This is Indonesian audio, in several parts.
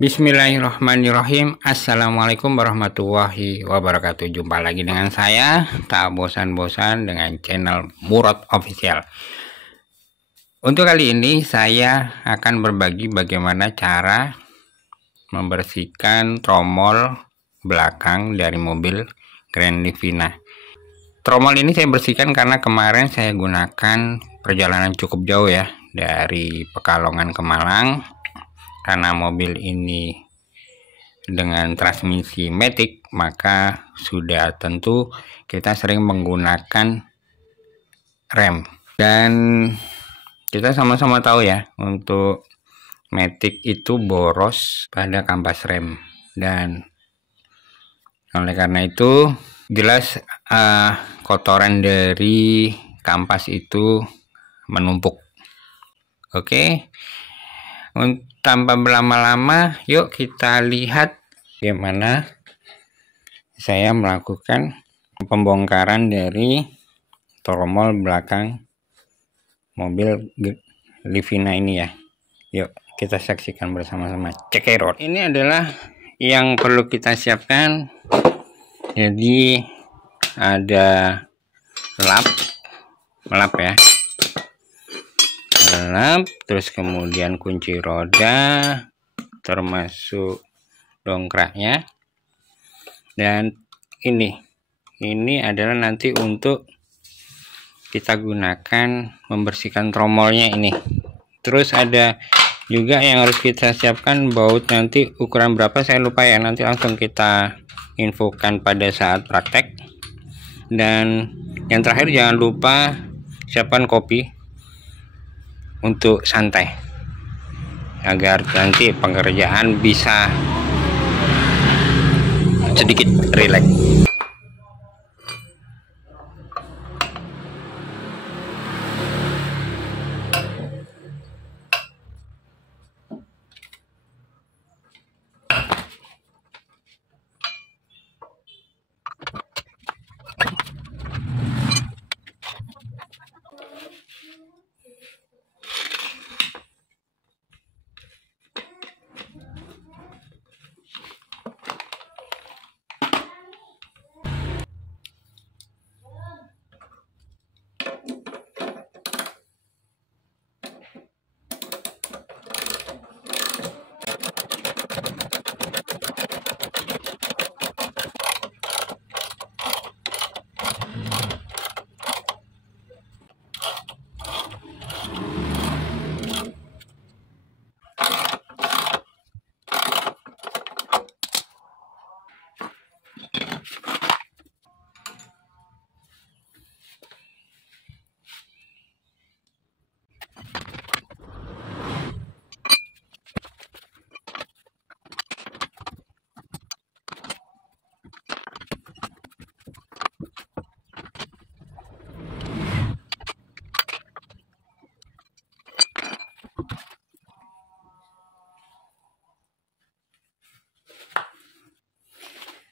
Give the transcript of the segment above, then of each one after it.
Bismillahirrahmanirrahim. Assalamualaikum warahmatullahi wabarakatuh. Jumpa lagi dengan saya, tak bosan-bosan dengan channel Murad Official. Untuk kali ini saya akan berbagi bagaimana cara membersihkan tromol belakang dari mobil Grand Livina. Tromol ini saya bersihkan karena kemarin saya gunakan perjalanan cukup jauh ya, dari Pekalongan ke Malang. Karena mobil ini dengan transmisi matic, maka sudah tentu kita sering menggunakan rem. Dan kita sama-sama tahu ya, untuk matic itu boros pada kampas rem. Dan oleh karena itu jelas kotoran dari kampas itu menumpuk. Oke. Tanpa berlama-lama, yuk kita lihat bagaimana saya melakukan pembongkaran dari tromol belakang mobil Livina ini ya. Yuk kita saksikan bersama-sama. Cekirot. Ini adalah yang perlu kita siapkan. Jadi ada lap ya. Lap, terus kemudian kunci roda termasuk dongkraknya, dan ini adalah nanti untuk kita gunakan membersihkan tromolnya ini. Terus ada juga yang harus kita siapkan baut, nanti ukuran berapa saya lupa ya, nanti langsung kita infokan pada saat praktek. Dan yang terakhir jangan lupa siapkan kopi untuk santai agar nanti pengerjaan bisa sedikit rileks.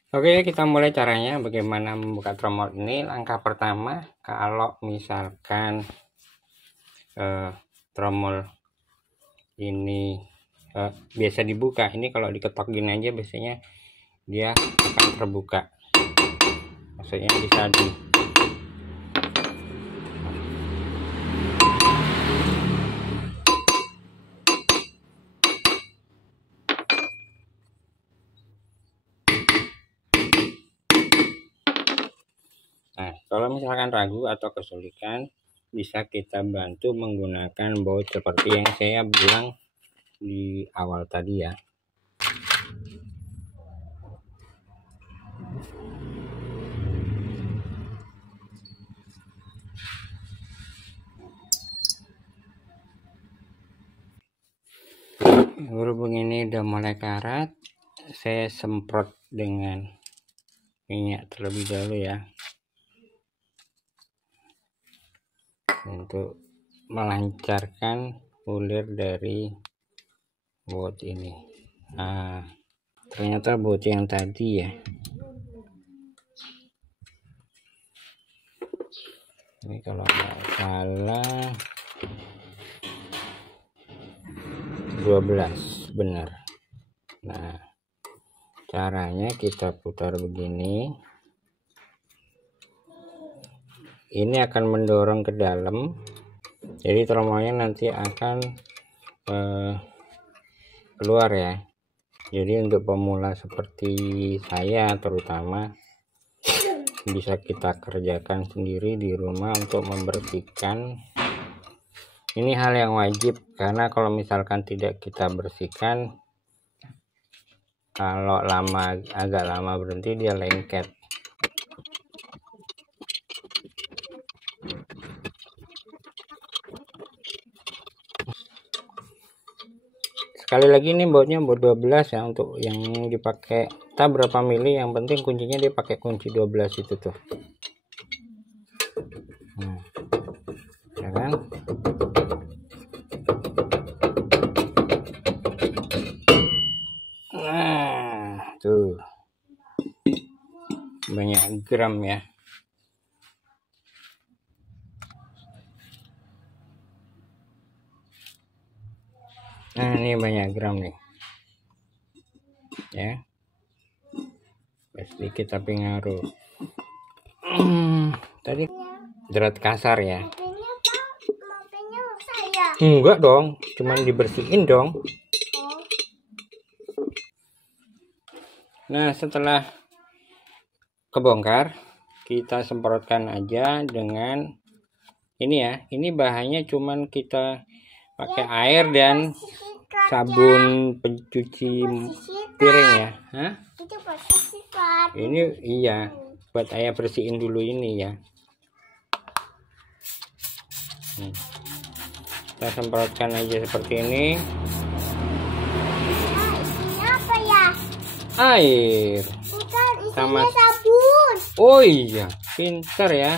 Oke, kita mulai caranya bagaimana membuka tromol ini. Langkah pertama, kalau misalkan tromol ini biasa dibuka, ini kalau diketok gini aja biasanya dia akan terbuka, maksudnya bisa Nah, kalau misalkan ragu atau kesulitan, bisa kita bantu menggunakan baut seperti yang saya bilang di awal tadi ya. Berhubung ini udah mulai karat, saya semprot dengan minyak terlebih dahulu ya, untuk melancarkan bulir dari baut ini. Nah, ternyata baut yang tadi ya, ini kalau nggak salah 12 benar. Nah, caranya kita putar begini. Ini akan mendorong ke dalam, jadi tromolnya nanti akan keluar ya. Jadi untuk pemula seperti saya terutama, bisa kita kerjakan sendiri di rumah untuk membersihkan. Ini hal yang wajib, karena kalau misalkan tidak kita bersihkan, kalau agak lama berhenti dia lengket. Sekali lagi ini bautnya baut 12 ya, untuk yang dipakai tak berapa mili, yang penting kuncinya dia pakai kunci 12 itu tuh. Ya kan? Nah, tuh. Banyak gram ya. Nah, ini banyak gram nih. Ya. Sedikit tapi ngaruh. Tadi jerat kasar ya. Enggak dong, cuman dibersihin dong. Nah, setelah kebongkar, kita semprotkan aja dengan ini ya. Ini bahannya cuman kita pakai air dan sabun pencuci piring ya. Hah? Ini iya, buat ayah bersihin dulu ini ya. Kita semprotkan aja seperti ini. Apa ya? Air. Bukan, sama sabun. Oh iya, pinter ya.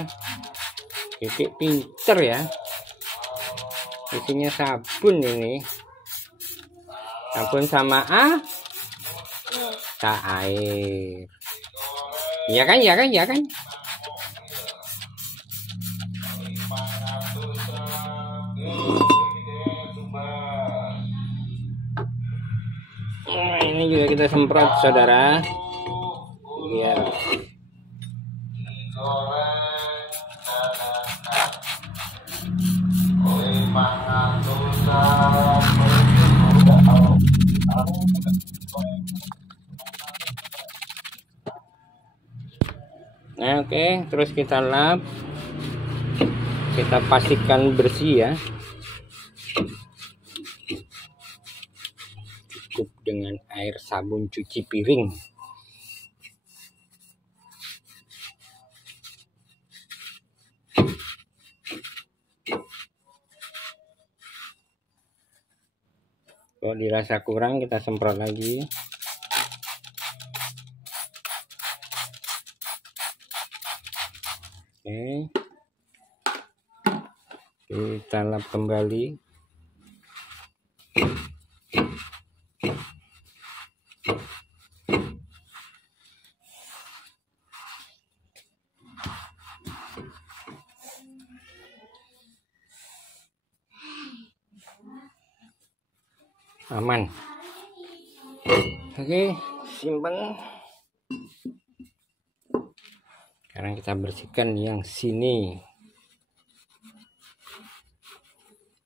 Titik pinter ya. Isinya sabun ini. Sabun sama air. Iya kan, iya kan, iya kan. Nah, ini juga kita semprot saudara, biar nah oke, terus kita lap, kita pastikan bersih ya. Cukup dengan air sabun cuci piring. Kalau dirasa kurang, kita semprot lagi. Oke, kita lap kembali. Aman. Oke, simpan. Sekarang kita bersihkan yang sini,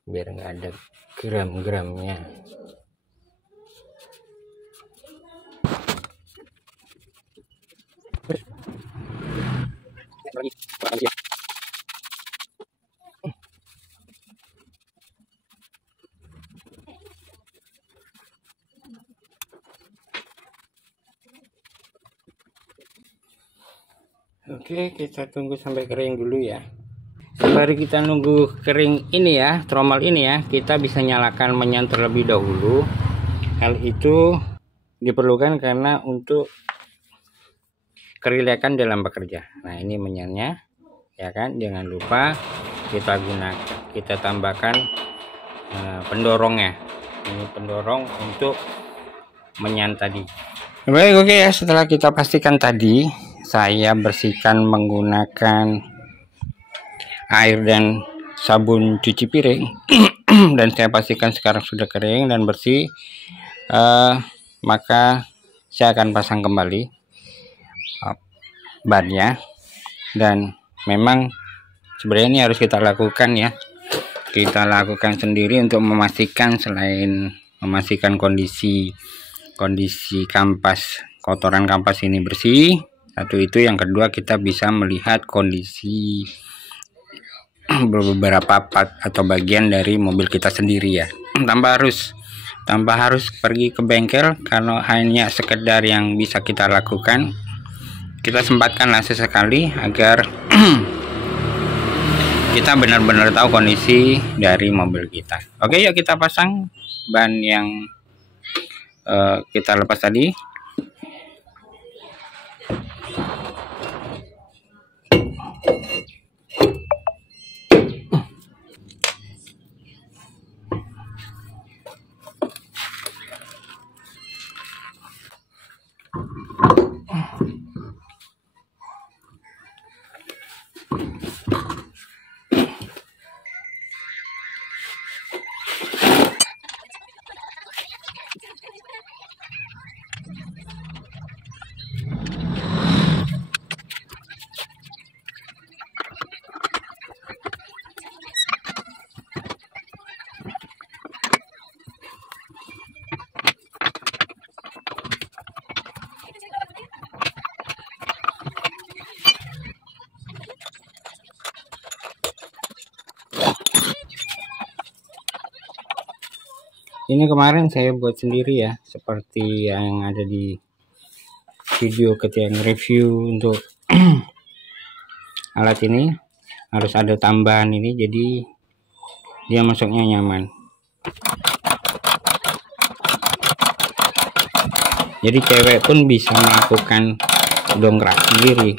biar nggak ada gram-gramnya. Oke, kita tunggu sampai kering dulu ya. Sembari kita nunggu kering ini ya, tromol ini ya, kita bisa nyalakan menyan terlebih dahulu. Hal itu diperlukan karena untuk kerilekan dalam bekerja. Nah, ini menyannya ya kan. Jangan lupa kita tambahkan pendorongnya. Ini pendorong untuk menyan tadi. Baik, oke ya, setelah kita pastikan tadi, saya bersihkan menggunakan air dan sabun cuci piring. Dan saya pastikan sekarang sudah kering dan bersih. maka saya akan pasang kembali bannya. Dan memang sebenarnya ini harus kita lakukan ya, kita lakukan sendiri untuk memastikan, selain memastikan kondisi kampas, kotoran kampas ini bersih, satu itu, yang kedua kita bisa melihat kondisi beberapa part atau bagian dari mobil kita sendiri ya, tanpa harus pergi ke bengkel. Karena hanya sekedar yang bisa kita lakukan, kita sempatkanlah sesekali agar kita benar-benar tahu kondisi dari mobil kita. Oke, yuk kita pasang ban yang kita lepas tadi. Ini kemarin saya buat sendiri ya, seperti yang ada di video ketika review untuk alat ini. Harus ada tambahan ini, jadi dia masuknya nyaman. Jadi cewek pun bisa melakukan dongkrak sendiri.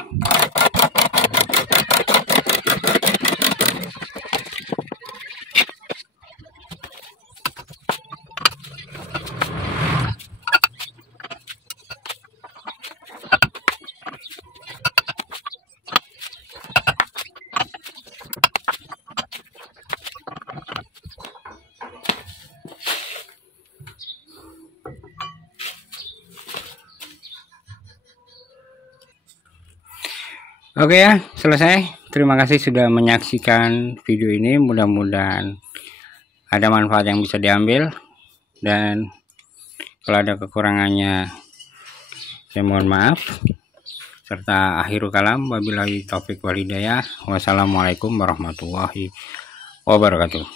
Oke ya, selesai. Terima kasih sudah menyaksikan video ini. Mudah-mudahan ada manfaat yang bisa diambil. Dan kalau ada kekurangannya, saya mohon maaf. Serta akhirul kalam, wabillahi taufik wal hidayah. Wassalamualaikum warahmatullahi wabarakatuh.